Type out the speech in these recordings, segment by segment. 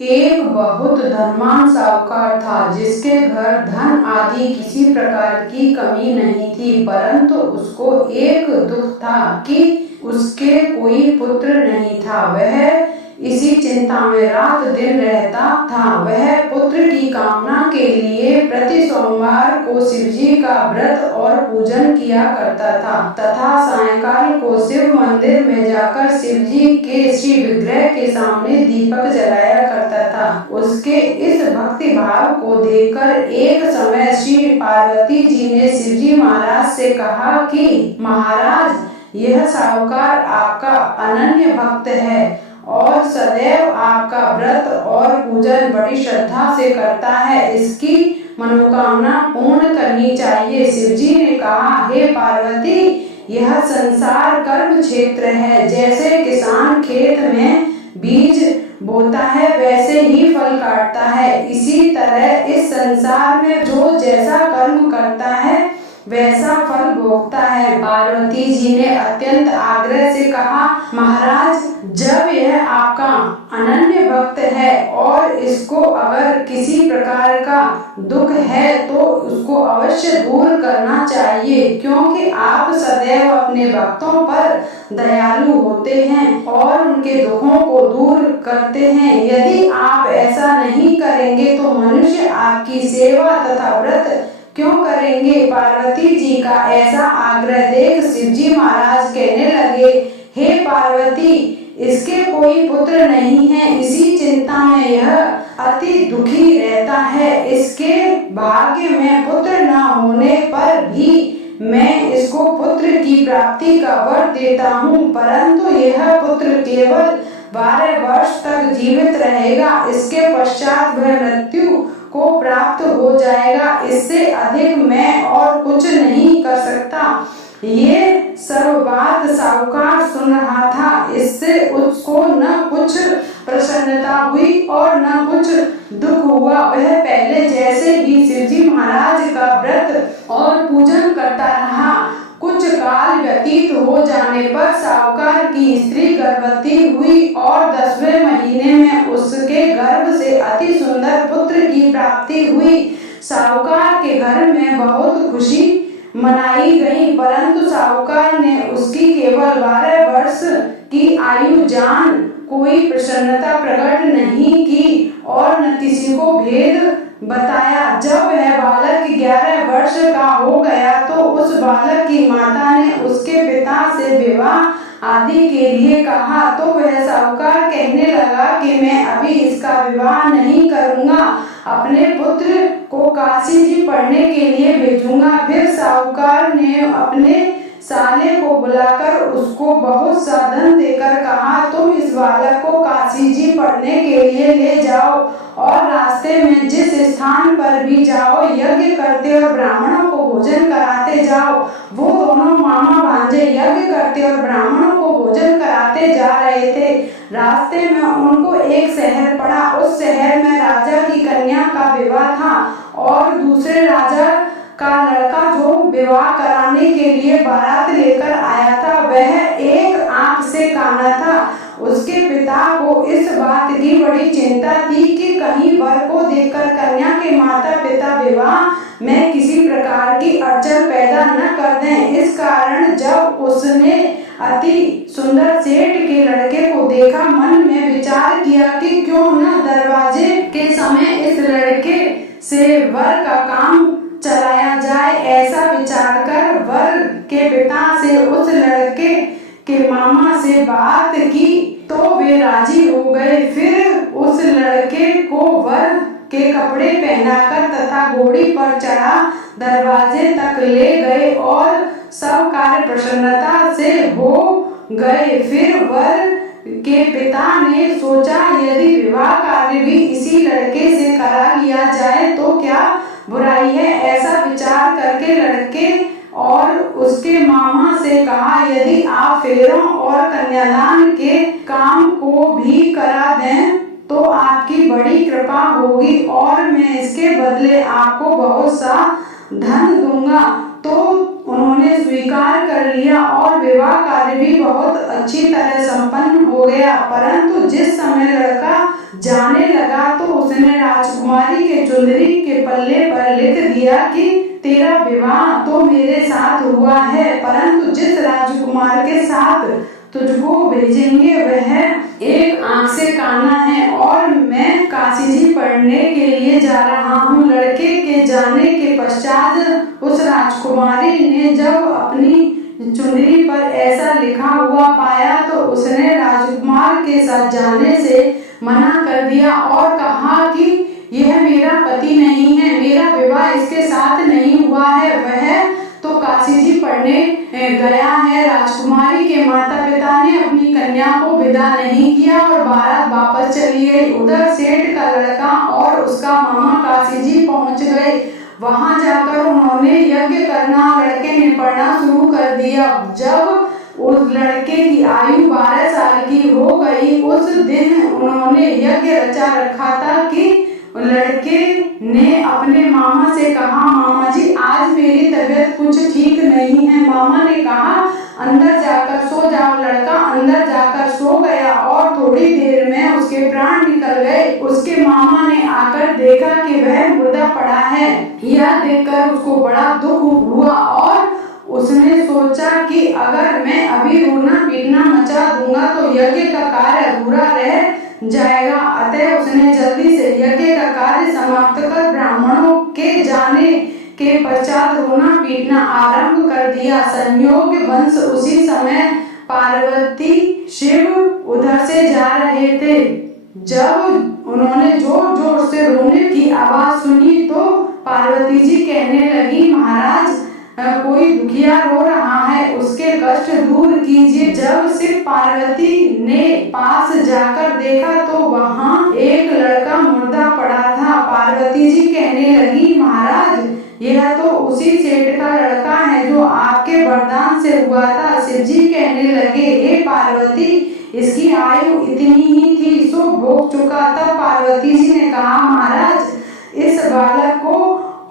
एक बहुत धनवान साहूकार था जिसके घर धन आदि किसी प्रकार की कमी नहीं थी, परंतु उसको एक दुख था कि उसके कोई पुत्र नहीं था। वह इसी चिंता में रात दिन रहता था। वह पुत्र की कामना के लिए प्रति सोमवार को शिवजी का व्रत और पूजन किया करता था तथा सायंकाल को शिव मंदिर में जाकर शिवजी के श्री विग्रह के सामने दीपक जलाया करता था। उसके इस भक्ति भाव को देखकर एक समय श्री पार्वती जी ने शिवजी महाराज से कहा कि महाराज, यह साहूकार आपका अनन्य भक्त है और सदैव आपका व्रत और पूजन बड़ी श्रद्धा से करता है। इसकी मनोकामना पूर्ण करनी चाहिए। शिवजी ने कहा, हे पार्वती, यह संसार कर्म क्षेत्र है। जैसे किसान खेत में बीज बोता है वैसे ही फल काटता है, इसी तरह इस संसार में जो जैसा कर्म करता है वैसा फल भोगता है। पार्वती जी ने अत्यंत आग्रह से कहा, महाराज, जब यह आपका अनन्य भक्त है और इसको अगर किसी प्रकार का दुख है तो उसको अवश्य दूर करना चाहिए, क्योंकि आप सदैव अपने भक्तों पर दयालु होते हैं और उनके दुखों को दूर करते हैं। यदि आप ऐसा नहीं करेंगे तो मनुष्य आपकी सेवा तथा व्रत क्यों करेंगे। पार्वती जी का ऐसा आग्रह देख शिवजी महाराज कहने लगे, हे पार्वती, इसके कोई पुत्र नहीं है, इसी चिंता में यह अति दुखी रहता है। इसके भाग्य में पुत्र न होने पर भी मैं इसको पुत्र की प्राप्ति का वर देता हूँ, परंतु यह पुत्र केवल 12 वर्ष तक जीवित रहेगा। इसके पश्चात वह मृत्यु को प्राप्त हो जाएगा। इससे अधिक मैं और कुछ नहीं कर सकता। ये सब बात साहूकार सुन रहा था। इससे उसको न कुछ प्रसन्नता हुई और न कुछ दुख हुआ। वह पहले जैसे ही शिवजी महाराज का व्रत और पूजन करता रहा। कुछ काल व्यतीत हो जाने पर साहूकार की स्त्री गर्भवती हुई और 10वें महीने में उसके गर्भ से अति सुंदर पुत्र की प्राप्ति हुई। साहूकार के घर में बहुत खुशी मनाई गई, परंतु साहूकार ने उसकी केवल 12 वर्ष की आयु जान कोई प्रसन्नता प्रकट नहीं की और न किसी को भेद बताया। जब वह बालक 11 वर्ष का हो गया तो उस बालक की माता ने उसके पिता से विवाह आदि के लिए कहा, तो वह साहूकार कहने लगा कि मैं अभी इसका विवाह नहीं करूंगा, अपने पुत्र को काशी जी पढ़ने के लिए भेजूंगा। फिर साहूकार ने अपने साले को बुलाकर उसको बहुत सा धन देकर कहा, तुम इस बालक को काशी जी पढ़ने के लिए ले जाओ और रास्ते में जिस स्थान पर भी जाओ यज्ञ करते और ब्राह्मणों को भोजन कराते जाओ। वो दोनों मामा भांजे यज्ञ करते और ब्राह्मणों को भोजन कराते जा रहे थे। रास्ते में उनको एक शहर पड़ा। उस शहर में राजा की कन्या का विवाह था और दूसरे राजा का लड़का जो विवाह कराने के लिए बारात लेकर आया था वह एक आंख से काना था। उसके पिता को इस बात की बड़ी चिंता थी कि कहीं वर को देखकर कन्या के माता पिता विवाह में किसी प्रकार की अड़चन पैदा न कर दें। इस कारण जब उसने अति सुंदर सेठ के लड़के को देखा, मन में विचार किया कि क्यों न दरवाजे के समय इस लड़के से वर का काम चलाया जाए। ऐसा विचार कर वर के पिता से उस लड़के के मामा से बात की तो वे राजी हो गए। फिर उस लड़के को वर के कपड़े पहनाकर तथा घोड़ी पर चढ़ा दरवाजे तक ले गए और सब कार्य प्रसन्नता से हो गए। फिर वर के पिता ने सोचा, यदि विवाह कार्य भी इसी लड़के से करा लिया जाए तो क्या बुराई है। ऐसा विचार करके लड़के और उसके मामा से कहा, यदि आप फेरों और कन्यादान के काम को भी करा दें तो आपकी बड़ी कृपा होगी और मैं इसके बदले आपको बहुत सा धन दूंगा। तो उन्होंने स्वीकार कर लिया और विवाह कार्य भी बहुत अच्छी तरह संपन्न हो गया। परंतु जिस समय लड़का जाने लगा तो उसने राजकुमारी के चुंदरी के पल्ले पर लिख दिया कि तेरा विवाह तो मेरे साथ हुआ है, परंतु जिस राजकुमार के साथ तुझको भेजेंगे वह एक आंख से काना है और मैं काशी जी पढ़ने के लिए जा रहा हूँ। लड़के के जाने के पश्चात उस राजकुमारी ने जब अपनी चुनरी पर ऐसा लिखा हुआ पाया तो उसने राजकुमार के साथ जाने से मना कर दिया और कहा कि यह मेरा पति नहीं है, मेरा विवाह इसके साथ नहीं हुआ है, वह तो काशी जी पढ़ने गया है। राजकुमारी के माता पिता ने अपनी कन्या को विदा नहीं किया और बारात वापस चली गई। उधर सेठ का लड़का और उसका मामा काशी जी पहुंच गए। वहां जाकर उन्होंने यज्ञ करना, लड़के ने पढ़ना शुरू कर दिया। जब उस लड़के की आयु 12 साल की हो गई, उस दिन उन्होंने यज्ञ रचा रखा था कि लड़के ने अपने मामा से कहा, मामा जी आज मेरी तबीयत कुछ ठीक नहीं है। मामा ने कहा अंदर जाकर सो जाओ। लड़का अंदर जाकर सो गया और थोड़ी देर में उसके प्राण निकल गए। उसके मामा ने आकर देखा कि वह मुर्दा पड़ा है। यह देखकर उसको बड़ा दुख हुआ और उसने सोचा कि अगर मैं अभी रोना पीटना मचा दूंगा तो यज्ञ का कार्य अधूरा रह जाएगा। अतः उसने जल्दी से यज्ञ का कार्य समाप्त कर ब्राह्मणों के जाने के पश्चात रोना पीटना आरंभ कर दिया। संयोग वंश उसी समय पार्वती शिव उधर से जा रहे थे। जब उन्होंने जोर जोर से रोने की आवाज सुनी तो पार्वती जी कहने लगी, महाराज कोई दुखिया रो रहा है, उसके कष्ट दूर कीजिए। जब शिव पार्वती ने पास जाकर देखा तो वहाँ एक लड़का मुर्दा पड़ा था। पार्वती जी कहने लगी, महाराज यह तो उसी सेठ का लड़का है जो आपके वरदान से हुआ था। शिव जी कहने लगे, हे पार्वती इसकी आयु इतनी ही थी सो भोग चुका था। पार्वती जी ने कहा, महाराज इस बालक को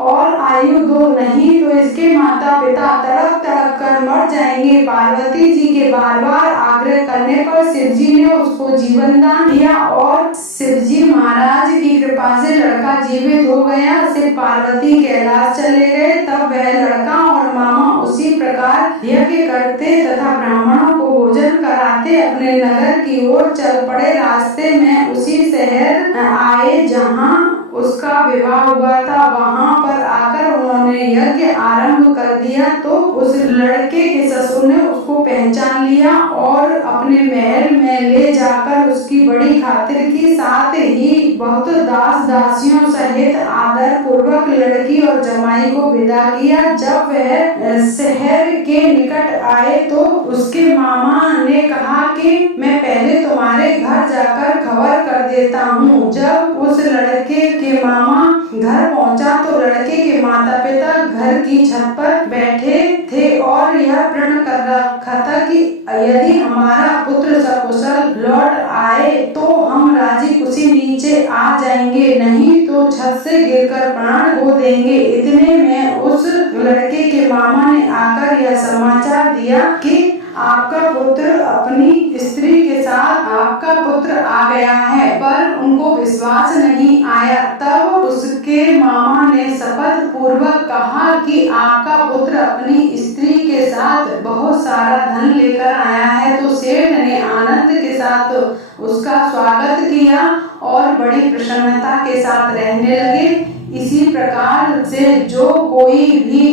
और आयु दो, नहीं तो इसके माता पिता तड़प तड़प कर मर जाएंगे। पार्वती जी के बार बार आग्रह करने पर शिव जी ने उसको जीवन दान दिया और शिव जी महाराज की कृपा से लड़का जीवित हो गया। शिव पार्वती कैलाश चले गए। तब वह लड़का और मामा उसी प्रकार यज्ञ करते तथा ब्राह्मणों को भोजन कराते अपने नगर की ओर चल पड़े। रास्ते में उसी शहर आए जहाँ उसका विवाह हुआ था। वहां पर आकर उन्होंने यज्ञ आरंभ कर दिया तो उस लड़के के ससुर ने उसको पहचान लिया और अपने महल में ले जाकर उसकी बड़ी खातिर की, साथ ही बहुत दास दासियों सहित आदर पूर्वक लड़की और जमाई को विदा किया। जब वह शहर के निकट आए तो उसके मामा ने कहा कि मैं पहले तुम्हारे घर जाकर खबर कर देता हूँ। जब उस लड़के के मामा घर पहुंचा तो लड़के के माता पिता घर की छत पर बैठे थे और यह प्रण कर रखा था कि यदि हमारा पुत्र सकुशल लौट आए तो हम राजी खुशी नीचे आ जाएंगे, नहीं तो छत से गिरकर प्राण खो देंगे। इतने में उस लड़के के मामा ने आकर यह समाचार दिया कि आपका पुत्र अपनी स्त्री के साथ आपका पुत्र आ गया है, पर उनको विश्वास नहीं आया। तब उसके मामा ने शपथ पूर्वक कहा कि आपका पुत्र अपनी स्त्री के साथ बहुत सारा धन लेकर आया है। तो सेठ ने आनंद के साथ उसका स्वागत किया और बड़ी प्रसन्नता के साथ रहने लगे। इसी प्रकार से जो कोई भी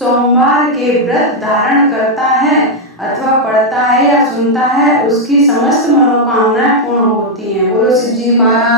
सोमवार के व्रत धारण करता है अथवा पढ़ता है या सुनता है उसकी समस्त मनोकामनाएं पूर्ण होती हैं। बोलो शिव जी महाराज।